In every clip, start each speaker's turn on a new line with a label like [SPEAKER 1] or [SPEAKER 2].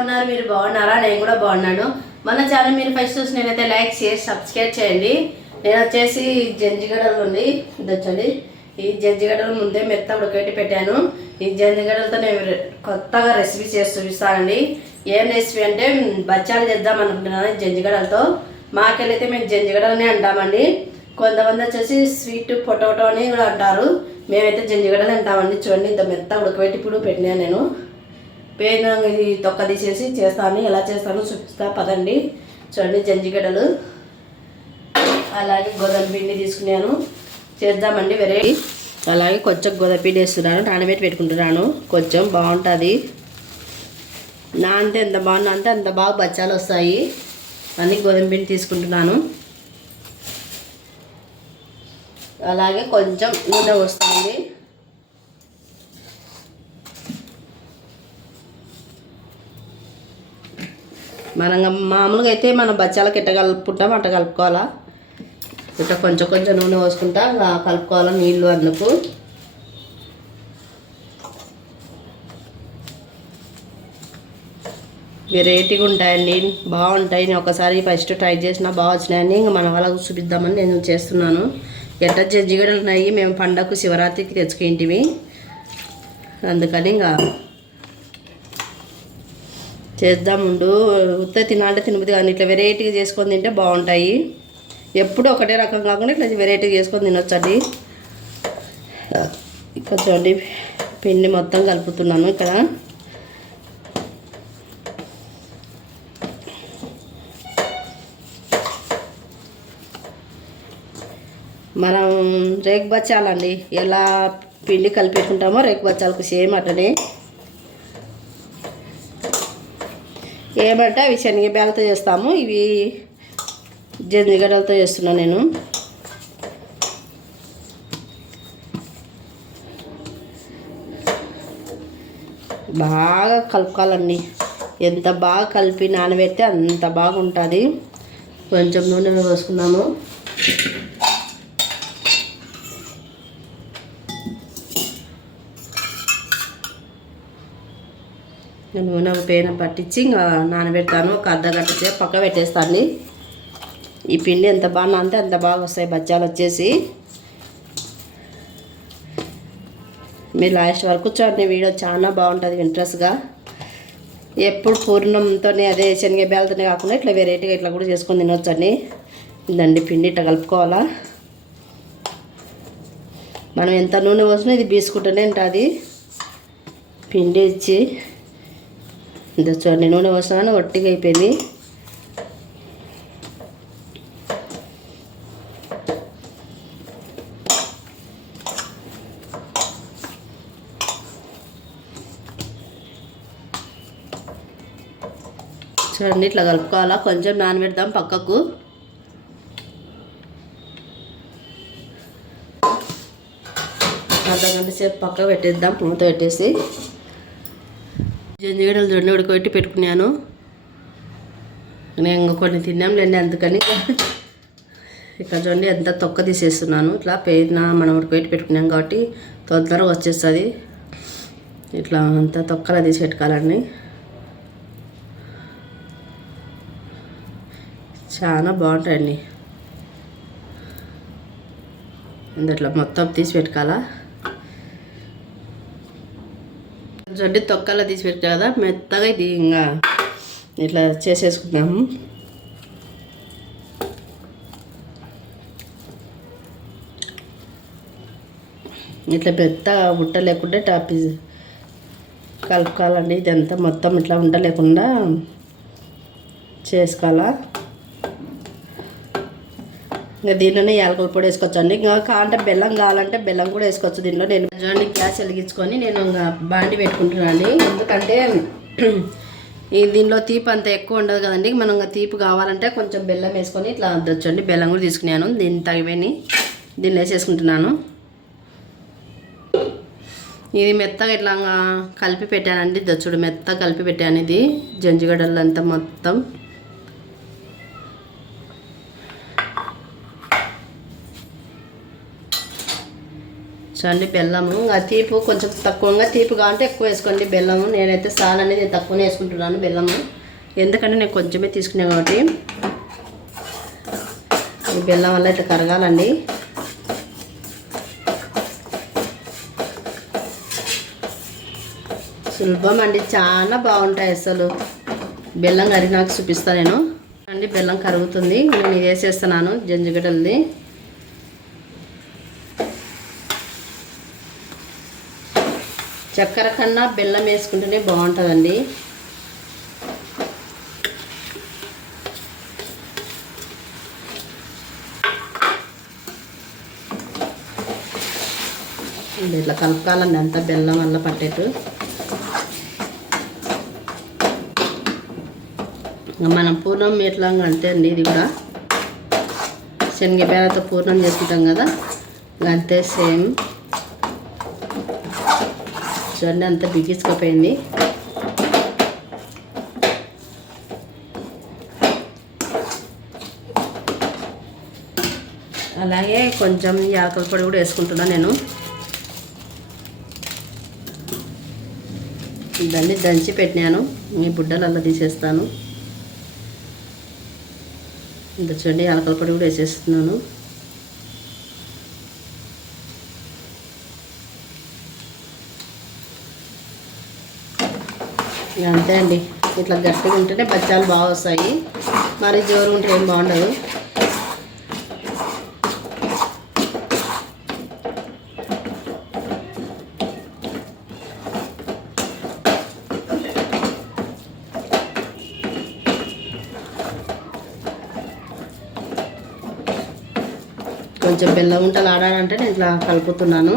[SPEAKER 1] ఉన్నారు? మీరు బాగున్నారా? నేను కూడా బాగున్నాను. మన ఛానల్ మీరు ఫస్ట్ చూసి నేనైతే లైక్ షేర్ సబ్స్క్రైబ్ చేయండి. నేను వచ్చేసి జంజిగడలు ఉంది. ఇదొచ్చండి ఈ జంజిగడలు ముందే మెత్త ఉడకబెట్టి పెట్టాను. ఈ జంజిగడలతో నేను కొత్తగా రెసిపీ చేసి చూపిస్తానండి. ఏం రెసిపీ అంటే బచ్చాలు చేద్దాం అనుకుంటున్నాను జంజిగడలతో మాకెళ్ళైతే మేము జంజిగడలనే అంటామండి. కొంతమంది వచ్చేసి స్వీట్ పొటాటో అని కూడా అంటారు. మేమైతే జంజిగడలు అంటామండి. చూడండి ఇంత మెత్త ఉడకబెట్టి ఇప్పుడు పెట్టినా నేను. పేను తొక్క తీసేసి చేస్తాను. ఎలా చేస్తానో చూపిస్తా. పదండి. చూడండి జంజిగడ్డలు అలాగే గోధుమ పిండి తీసుకున్నాను. చేద్దామండి వెరైటీ. అలాగే కొంచెం గోధుమ పిండి వేస్తున్నాను. నానబెట్టి పెట్టుకుంటున్నాను. కొంచెం బాగుంటుంది. నానితే ఎంత బాగున్నా అంటే అంత బాగా బచ్చాలు వస్తాయి. అన్నీ గోధుమ పిండి తీసుకుంటున్నాను. అలాగే కొంచెం నూనె వస్తుంది మనం మామూలుగా అయితే మనం బచ్చాలకి ఎట్ట కలుపుకుంటాం అట్ట కలుపుకోవాలా? ఇట్లా కొంచెం కొంచెం నూనె పోసుకుంటా కలుపుకోవాలా నీళ్ళు అందుకు. వెరైటీగా ఉంటాయండి బాగుంటాయి. నేను ఒకసారి ఫస్ట్ ట్రై చేసిన బాగా వచ్చినాయని ఇంకా మన వాళ్ళకు చూపిద్దామని నేను చేస్తున్నాను. ఎట్ట జజ్జిగడలు ఉన్నాయి మేము పండగకు శివరాత్రికి తెచ్చుకుంటివి అందుకని ఇంకా చేద్దాముండు ఉత్త తినాలంటే తినబుద్ది కానీ ఇట్లా వెరైటీగా చేసుకొని తింటే బాగుంటాయి. ఎప్పుడు ఒకటే రకం కాకుండా ఇట్లా వెరైటీగా చేసుకొని తినొచ్చండి. ఇక్కడ చూడండి పిండి మొత్తం కలుపుతున్నాను ఇక్కడ. మనం రేగు బచ్చాలండి ఎలా పిండి కలిపెట్టుకుంటామో రేగు బచ్చాలకు సేమ్ అట్లనే. ఏమంటే అవి శనగబేలతో చేస్తాము. ఇవి జంజిగడలతో చేస్తున్నాను నేను. బాగా కలుపుకోవాలండి ఎంత బాగా కలిపి నానబెడితే అంత బాగుంటుంది. కొంచెం నూనె పోసుకున్నాము నూనె పేన పట్టించి ఇంకా నానబెడతాను ఒక అర్ధ గంట సేపు పక్క పెట్టేస్తాను ఈ పిండి ఎంత బాగా నానితే అంత బాగా వస్తాయి బజ్జాలు వచ్చేసి. మీరు లాస్ట్ వరకు చూడండి వీడియో చాలా బాగుంటుంది ఇంట్రెస్ట్గా. ఎప్పుడు పూర్ణంతోనే అదే శనగ బేలతోనే కాకుండా ఇట్లా వెరైటీగా ఇట్లా కూడా చేసుకొని తినొచ్చండి. ఇదండి పిండి ఇట్లా కలుపుకోవాలా. మనం ఎంత నూనె పోసినా ఇది బీసుకుంటూనే ఉంటుంది. పిండి ఇచ్చి ఇంత చూడండి నూనె పోసాను ఒట్టిగా అయిపోయింది. చూడండి ఇట్లా కలుపుకోవాలా? కొంచెం నానబెడతాం పక్కకు. అర్ధ గంట సేపు పక్క పెట్టేద్దాం మూత పెట్టేసి. జంజిగడలు చూడండి ఉడకబెట్టి పెట్టుకున్నాను. నేను కొన్ని తిన్నాంలేండి అందుకని. ఇక్కడ చూడండి ఎంత తొక్క తీసేస్తున్నాను. ఇట్లా పేరున మనం ఉడకబెట్టి పెట్టుకున్నాం కాబట్టి తొందరగా వచ్చేస్తుంది. ఇట్లా అంతా తొక్కలా తీసి పెట్టుకోవాలండి చాలా బాగుంటాయండి. ఇందులో మొత్తం తీసి పెట్టుకోవాలా? జొడ్డి తొక్కలా తీసి పెట్టా కదా మెత్తగా ఇది ఇంకా ఇట్లా చేసేసుకున్నాము ఇట్లా పెద్ద ఉట్ట లేకుండా టాపి కలుపుకోవాలండి ఇదంతా మొత్తం ఇట్లా ఉంట లేకుండా చేసుకోవాలా. ఇంకా దీంట్లోనే యాలకుల పొడి వేసుకోవచ్చు అండి ఇంకా కావాలంటే బెల్లం కావాలంటే బెల్లం కూడా వేసుకోవచ్చు దీనిలో నేను చూడండి గ్యాస్ వెలిగించుకొని నేను ఇంకా బాండి పెట్టుకుంటున్నాను అండి ఎందుకంటే ఈ దీనిలో తీపి అంత ఎక్కువ ఉండదు కదండి. మనం ఇంకా తీపి కావాలంటే కొంచెం బెల్లం వేసుకొని ఇట్లా అద్దొచ్చండి బెల్లం కూడా తీసుకున్నాను. దీన్ని తగిపోయి దీన్ని వేసేసుకుంటున్నాను. ఇది మెత్తగా ఇట్లా కలిపి పెట్టానండి. దచ్చుడు మెత్తగా కలిపి పెట్టాను ఇది. జంజిగడ్డలంతా మొత్తం. చూడండి బెల్లము. ఆ తీపు కొంచెం తక్కువగా తీపి కావాలంటే ఎక్కువ వేసుకోండి బెల్లము. నేనైతే సాల్ అనేది తక్కువనే వేసుకుంటున్నాను బెల్లము. ఎందుకంటే నేను కొంచెమే తీసుకున్నాను కాబట్టి. ఈ బెల్లం వల్ల అయితే కరగాలండి. సులభం అండి. చాలా బాగుంటాయి అసలు. బెల్లం కరిగి నాకు చూపిస్తాను నేను. అండి బెల్లం కరుగుతుంది. నేను ఇది వేసేస్తున్నాను జంజిగడ్డలది. చక్కెర కన్నా బెల్లం వేసుకుంటేనే బాగుంటుందండి. ఇట్లా కలుపుకోవాలండి అంతా బెల్లం వల్ల పట్టేట్టు. మనం పూర్ణం ఎట్లా అంతే అండి ఇది కూడా. శనగ పూర్ణం చేసుకుంటాం కదా అంతే సేమ్. చూడండి అంత బిగించుకపోయింది. అలాగే కొంచెం యాలకల పొడి కూడా వేసుకుంటున్నా నేను. దాన్ని దంచి పెట్టినాను. ఈ బుడ్డలల్లా తీసేస్తాను. ఇంత చూడండి యాలకల పొడి కూడా వేసేస్తున్నాను. ఇక అంతే అండి. ఇట్లా గట్టిగా ఉంటేనే బచ్చాలు బాగా వస్తాయి. మరి జోరు ఉంటే ఏం బాగుండదు. కొంచెం బెల్లం ఉంటలు ఆడాలంటే నేను ఇట్లా కలుపుతున్నాను.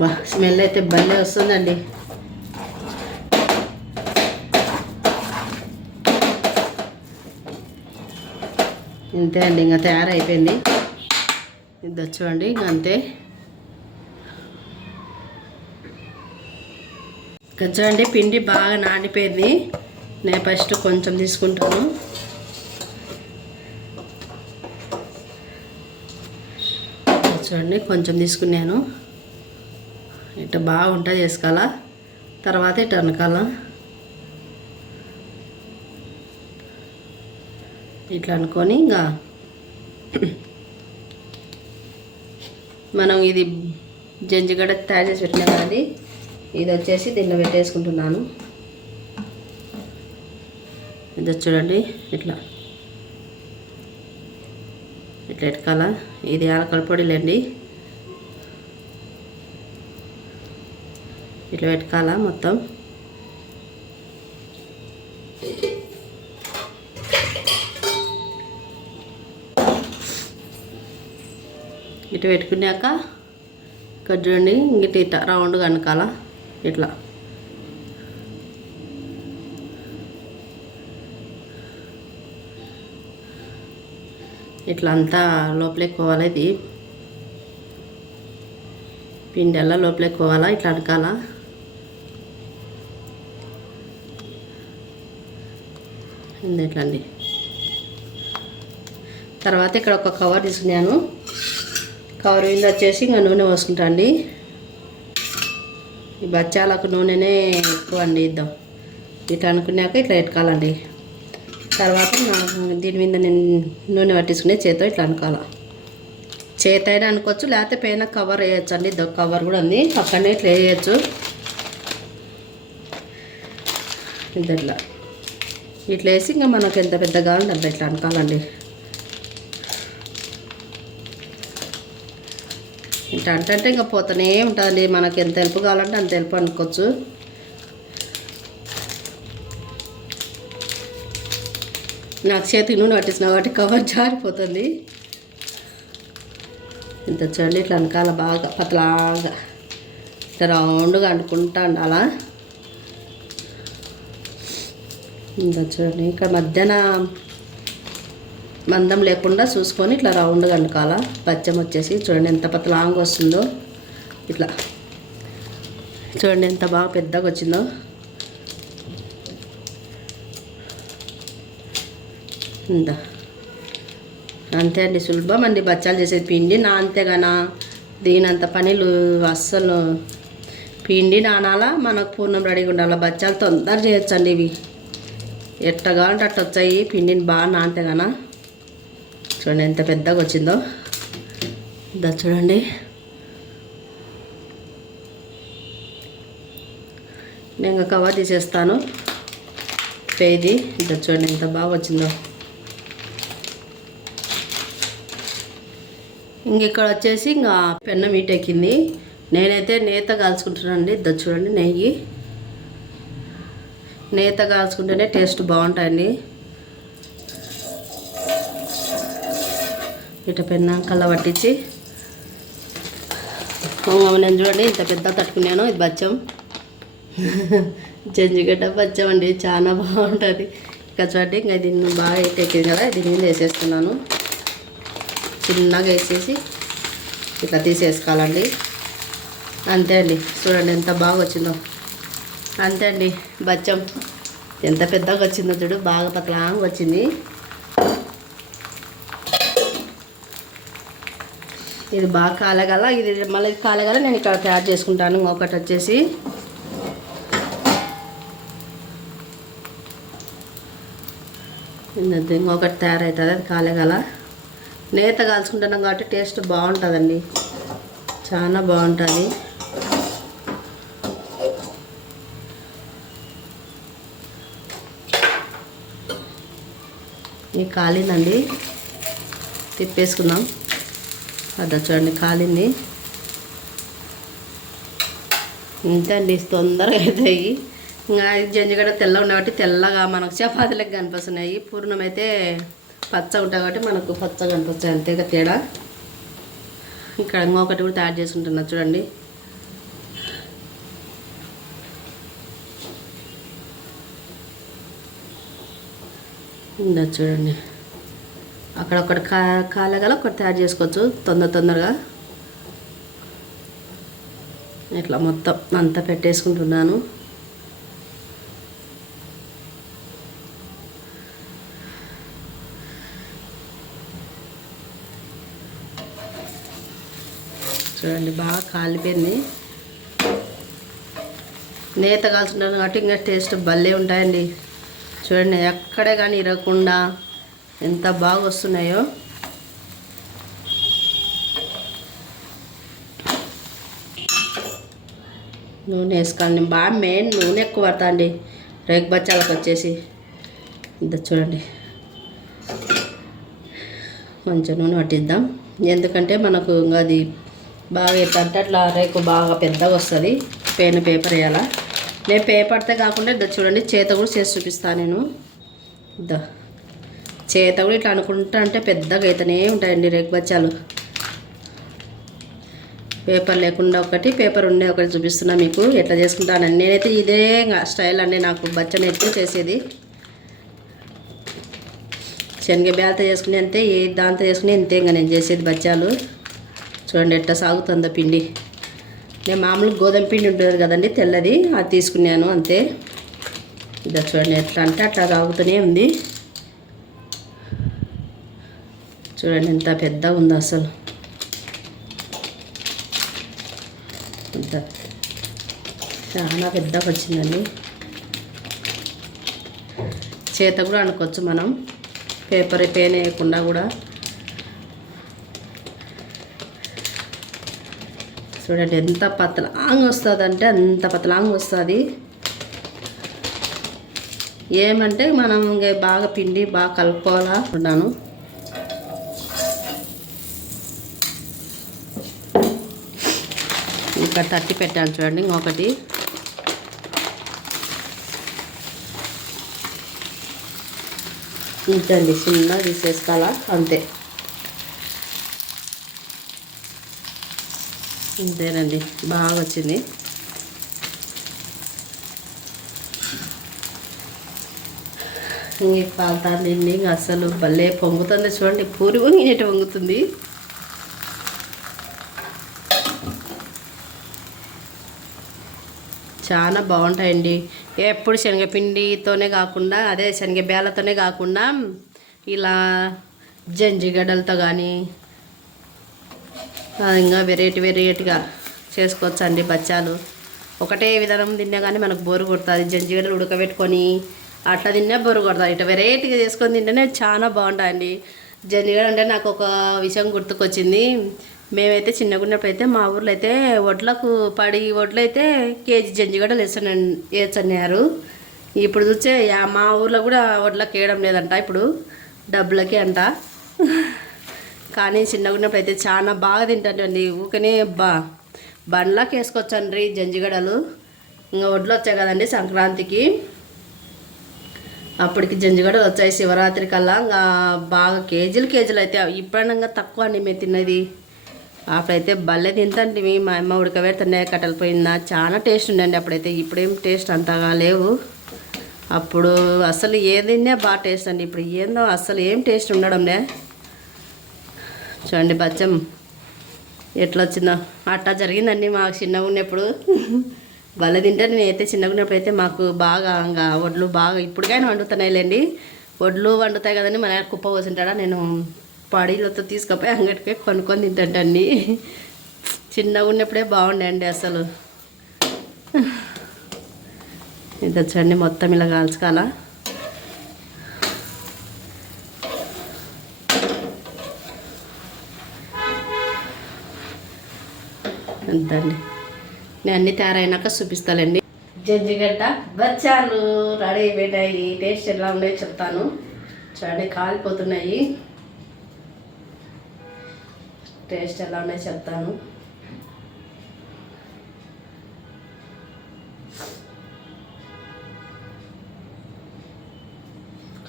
[SPEAKER 1] బా స్మెల్ అయితే భలే వస్తుందండి. ఇంతే అండి ఇంకా తయారైపోయింది. ఇది చూడండి అంతే. ఇంకా చూడండి పిండి బాగా నానిపోయింది. నేను ఫస్ట్ కొంచెం తీసుకుంటాను. చూడండి కొంచెం తీసుకున్నాను. ఇట్లా బాగుంటుంది వేసుకోవాలా తర్వాత ఇటు అనకాల ఇట్లా అనుకొని ఇంకా మనం ఇది జంజిగడ్డ తయారు చేసి పెట్టినా కానీ ఇది వచ్చేసి దీంట్లో పెట్టేసుకుంటున్నాను. ఇది చూడండి ఇట్లా. ఇట్లా ఎట్కాల ఇది యాలకల పొడిలేండి ఇట్లా పెట్టుకోవాలా మొత్తం? ఇటు పెట్టుకున్నాక ఇక్కడ చూడండి ఇంకటి ఇట్లా రౌండ్గా అనకాల ఇట్లా. ఇట్లా అంతా లోపలికి పోవాలి ఇది? పిండి అలా లోపలికి పోవాలా ఇట్లా అనకాల ఉంది తర్వాత ఇక్కడ ఒక కవర్ తీసుకున్నాను. కవర్ మీద వచ్చేసి ఇంకా నూనె పోసుకుంటా అండి. ఈ బచ్చాలకు నూనెనే ఎక్కువ అండి ఇద్దాం. ఇట్లా అనుకున్నాక ఇట్లా ఎట్టుకోవాలండి తర్వాత దీని మీద నేను నూనె పట్టించుకునే చేతితో ఇట్లా అనుకోవాలి. చేత అయినా అనుకోవచ్చు లేకపోతే పైన కవర్ వేయచ్చు అండి. కవర్ కూడా ఉంది. పక్కనే ఇట్లా వేయచ్చు. ఇది ఇట్లా ఇట్లా వేసి ఇంకా మనకు ఎంత పెద్దగా ఉంటే అంత ఇట్లా అనుకోవాలండి. ఇట్లా అంటే ఇంకా పోతూనే ఉంటుంది మనకి ఎంత హెల్ప్ కావాలంటే అంత హెల్ప్ అనుకోవచ్చు. నాకు చేతి నూనె పట్టించిన కాబట్టి కవర్ జారిపోతుంది. ఇంత చూడండి ఇట్లా అనకాల బాగా పతలాగా ఇట్లా రౌండ్గా అనుకుంటా ఉండాలా? ఇంత చూడండి ఇక్కడ మధ్యాహ్నం మందం లేకుండా చూసుకొని ఇట్లా రౌండ్గా అనుకోవాల పచ్చం వచ్చేసి చూడండి ఎంత పతలాంగ్ వస్తుందో. ఇట్లా. చూడండి ఎంత బాగా పెద్దగా వచ్చిందో. ఇంత అంతే అండి సులభం అండి బచ్చాలు చేసేది పిండి. నా అంతేగానా దీనంత పనులు అస్సలు పిండి నానాలా మనకు పూర్ణం రెడీగా ఉండాలి. బచ్చాలు తొందర చేయొచ్చండి ఇవి. ఎట్టగా అంటే అట్ట వచ్చాయి. పిండిని బాగా నానితే చూడండి ఎంత పెద్దగా వచ్చిందో. దా చూడండి. నేను ఇంకా కవర్ తీసేస్తాను. పేది. ఇదా చూడండి ఎంత బాగా వచ్చిందో. ఇంక ఇక్కడ వచ్చేసి ఇంకా పెన్న మీట్ ఎక్కింది. నేనైతే నేత కాల్చుకుంటున్నానండి. ఇద్ద చూడండి నెయ్యి. నేత కాల్చుకుంటేనే టేస్ట్ బాగుంటాయండి. ఇట పెన్న కళ్ళ పట్టించి. నేను చూడండి ఇంత పెద్ద తట్టుకున్నాను ఇది బచ్చం. జంజిగడ్డ బచ్చం అండి చాలా బాగుంటుంది. ఇక చూడండి ఇంకా దీన్ని బాగా ఎక్కింది కదా దీని మీద వేసేస్తున్నాను. చిన్నగా వేసేసి ఇట్లా తీసేసుకోవాలండి. అంతే అండి చూడండి ఎంత బాగా వచ్చిందో. అంతే అండి బచ్చం. ఎంత పెద్దగా వచ్చిందో చూడు బాగా పతలాంగా వచ్చింది. ఇది బాగా కాలగల ఇది మళ్ళీ కాలగల నేను ఇక్కడ తయారు చేసుకుంటాను ఇంకొకటి వచ్చేసి. ఇంకొకటి ఇంకొకటి తయారవుతుంది అది కాలగల. నేత కాల్చుకుంటున్నాం కాబట్టి టేస్ట్ బాగుంటుందండి. చాలా బాగుంటుంది. ఇది కాలిందండి తిప్పేసుకుందాం. అదా చూడండి కాలింది. ఇంతండి అండి తొందరగా అవుతాయి. ఇంకా జంజిగడ తెల్ల తెల్లగా ఉన్నాయి కాబట్టి తెల్లగా మనకు చపాతీలకు కనిపిస్తున్నాయి. పూర్ణం అయితే పచ్చగా ఉంటాయి కాబట్టి మనకు పచ్చగా కనిపిస్తాయి అంతేగా తేడా. ఇక్కడ ఇంకొకటి కూడా తయారు చేసుకుంటున్నా చూడండి. ఇందా చూడండి. అక్కడ ఒకటి కా కాలగల ఒకటి తయారు చేసుకోవచ్చు. తొందర తొందరగా. ఇట్లా మొత్తం అంతా పెట్టేసుకుంటున్నాను. చూడండి బాగా కాలిపోయింది. నేత కాల్చుంటాను కాబట్టి ఇంకా టేస్ట్ భలే ఉంటాయండి. చూడండి ఎక్కడే కానీ ఇరగకుండా ఎంత బాగా వస్తున్నాయో. నూనె వేసుకోండి బాగా మెయిన్ నూనె ఎక్కువ పడతా అండి. రేగు బచ్చాలకు వచ్చేసి. ఇంత చూడండి. కొంచెం నూనె పట్టిద్దాం. ఎందుకంటే మనకు ఇంకా అది బాగా ఎట్లా అంటే అట్లా రేకు బాగా పెద్దగా వస్తుంది. పెయిన్ పేపర్ వేయాలా. నేను పేపర్తో కాకుండా ఇద్దరు చూడండి చేత కూడా చేసి చూపిస్తాను నేను. ఇద్దా చేత కూడా ఇట్లా అనుకుంటా అంటే పెద్దగా అయితేనే ఉంటాయండి రేగుబచ్చాలు పేపర్ లేకుండా ఒకటి పేపర్ ఉండే ఒకటి చూపిస్తున్నా మీకు ఎట్లా చేసుకుంటానని నేనైతే ఇదే స్టైల్ అండి నాకు బచ్చని ఎక్కువ చేసేది. శనగ బేలతో చేసుకునే అంతే ఏ దాంతో చేసుకునే ఇంతే ఇంకా నేను చేసేది బచ్చాలు. చూడండి ఎట్లా సాగుతుందో పిండి. నేను మామూలు గోధుమ పిండి ఉంటుంది కదండి తెల్లది అది తీసుకున్నాను అంతే. ఇదా చూడండి ఎట్లా అంటే అట్లా తాగుతూనే ఉంది. చూడండి ఎంత పెద్దగా ఉంది అసలు. ఇంత చాలా పెద్దగా వచ్చిందండి. చేత కూడా అనుకోవచ్చు మనం. పేపర్ పెయిన్ వేయకుండా కూడా చూడండి ఎంత పతలాంగ్ వస్తుంది అంటే అంత పతలాంగ్ వస్తుంది. ఏమంటే మనం ఇంకా బాగా పిండి బాగా కలుపుకోవాలా ఉన్నాను ఇంకా తట్టి పెట్టాను చూడండి ఇంకొకటి. ఇంతండి చిన్న తీసేసుకోవాలా? అంతే. అంతేనండి బాగా వచ్చింది. ఇంక పాలతాండి ఇంకా అసలు భలే పొంగుతుంది చూడండి. పూరి పొంగినట్టు పొంగుతుంది? చాలా బాగుంటాయండి. ఎప్పుడు శనగపిండితోనే కాకుండా అదే శనగ బేలతోనే కాకుండా ఇలా జంజిగడ్డలతో కానీ ఇంకా వెరైటీ వెరైటీగా చేసుకోవచ్చు అండి బచ్చాలు. ఒకటే విధానం తిన్నా కానీ మనకు బోరు కొడుతుంది. జంజిగడ్డలు ఉడకబెట్టుకొని అట్లా తిన్నా బోరు కొడుతుంది. ఇట్లా వెరైటీగా చేసుకొని తింటేనే చాలా బాగుంటాయండి. జంజిగడ అంటే నాకు ఒక విషయం గుర్తుకొచ్చింది. మేమైతే చిన్నగా ఉన్నప్పుడు అయితే మా ఊర్లో అయితే వడ్లకు పడి వడ్లు అయితే కేజీ జంజిగడలు వేస్తాను వేసన్నారు ఇప్పుడు చూస్తే మా ఊర్లో కూడా వడ్లకు వేయడం లేదంట ఇప్పుడు. డబ్బులకి అంట. కానీ చిన్నగా ఉన్నప్పుడు అయితే చాలా బాగా తింటానండి ఊకనే బా బండ్లాకి వేసుకొచ్చండి జంజిగడలు. ఇంకా వడ్లు వచ్చాయి కదండి సంక్రాంతికి. అప్పటికి జంజిగడలు వచ్చాయి శివరాత్రి కల్లా. ఇంకా బాగా కేజీలు కేజీలు అయితే ఇప్పుడైనా తక్కువ అండి మేము తిన్నది. అప్పుడైతే భలే మీ మా అమ్మ ఉడకబెడుతుండే కట్టెలు పోయిందా. చాలా టేస్ట్ ఉండండి అప్పుడైతే. ఇప్పుడేం టేస్ట్ అంతగా లేవు. అప్పుడు అసలు ఏదైనా బాగా టేస్ట్ అండి. ఇప్పుడు ఏందో అసలు ఏం టేస్ట్ ఉండడంలే. చూడండి బచ్చం. ఎట్లా వచ్చిందో అట్టా జరిగిందండి మాకు చిన్నగా ఉన్నప్పుడు. భలే తింటే నేనైతే చిన్నగా ఉన్నప్పుడు అయితే మాకు బాగా ఇంకా వడ్లు బాగా ఇప్పటికైనా వండుతున్నాయిలేండి. వడ్లు వండుతాయి కదండి. మన కుప్ప పోసింటాడా? నేను పడీలతో తీసుకుపోయి అంగడికి కొనుక్కొని తింటాంటండి. చిన్నగా ఉన్నప్పుడే బాగుండే అండి అసలు. ఇది వచ్చండి మొత్తం ఇలా కాల్చుకోవాలా? అంతండి. నేను అన్ని తయారైనాక చూపిస్తానండి జంజిగడ్డ బచ్చాలు రెడీ అయిపోయినాయి. టేస్ట్ ఎలా ఉన్నాయో చెప్తాను. చూడండి కాలిపోతున్నాయి. టేస్ట్ ఎలా ఉన్నాయో చెప్తాను.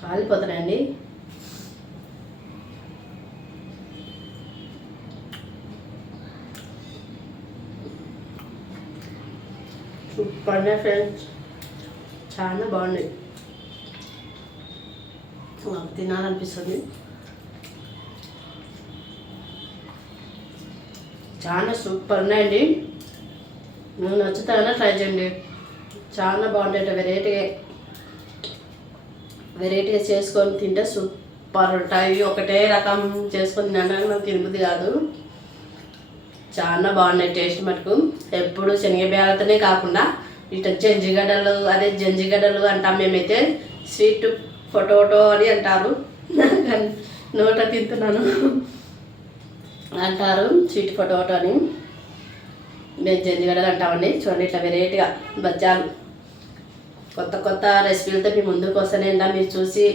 [SPEAKER 1] కాలిపోతున్నాయండి. బాగున్నాయి ఫ్రెండ్స్ చాలా బాగున్నాయి. నాకు తినాలనిపిస్తుంది. చాలా సూపర్ ఉన్నాయండి. నువ్వు నచ్చుతానో ట్రై చేయండి. చాలా బాగుంటాయి వెరైటీగా వెరైటీగా చేసుకొని తింటే సూపర్ ఉంటాయి. ఒకటే రకం చేసుకొని తినడానికి నాకు తినబుద్ధి కాదు. చాలా బాగున్నాయి టేస్ట్ మటుకు. ఎప్పుడు శనగ బేలతోనే కాకుండా ఇట్లా జంజిగడ్డలు అదే జంజిగడ్డలు అంటాం మేమైతే. స్వీట్ పొటాటో అని అంటారు. నోట తింటున్నాను. అంటారు స్వీట్ పొటాటో అని. మేము జంజిగడ్డలు అంటామండి. చూడండి ఇట్లా వెరైటీగా బజ్జాలు. కొత్త కొత్త రెసిపీలతో మీ ముందుకు వస్తూనే మీరు చూసి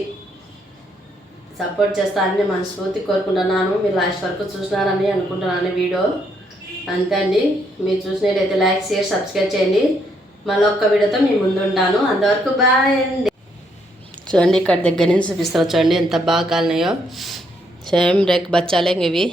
[SPEAKER 1] సపోర్ట్ చేస్తారని మనస్ఫూర్తి కోరుకుంటున్నాను. మీరు లాస్ట్ వరకు చూసినారని అనుకుంటున్నాను వీడియో. అంతే అండి. మీరు చూసినట్టయితే లైక్ షేర్ సబ్స్క్రైబ్ చేయండి. మళ్ళొక్క వీడియోతో మీ ముందుంటాను. అంతవరకు బాయ్ అండి. చూడండి ఇక్కడ దగ్గర నుంచి చూపిస్తారు చూడండి ఎంత బాగా కాలినాయో. సేమ్ రేక్ బచ్చాలేం ఇవి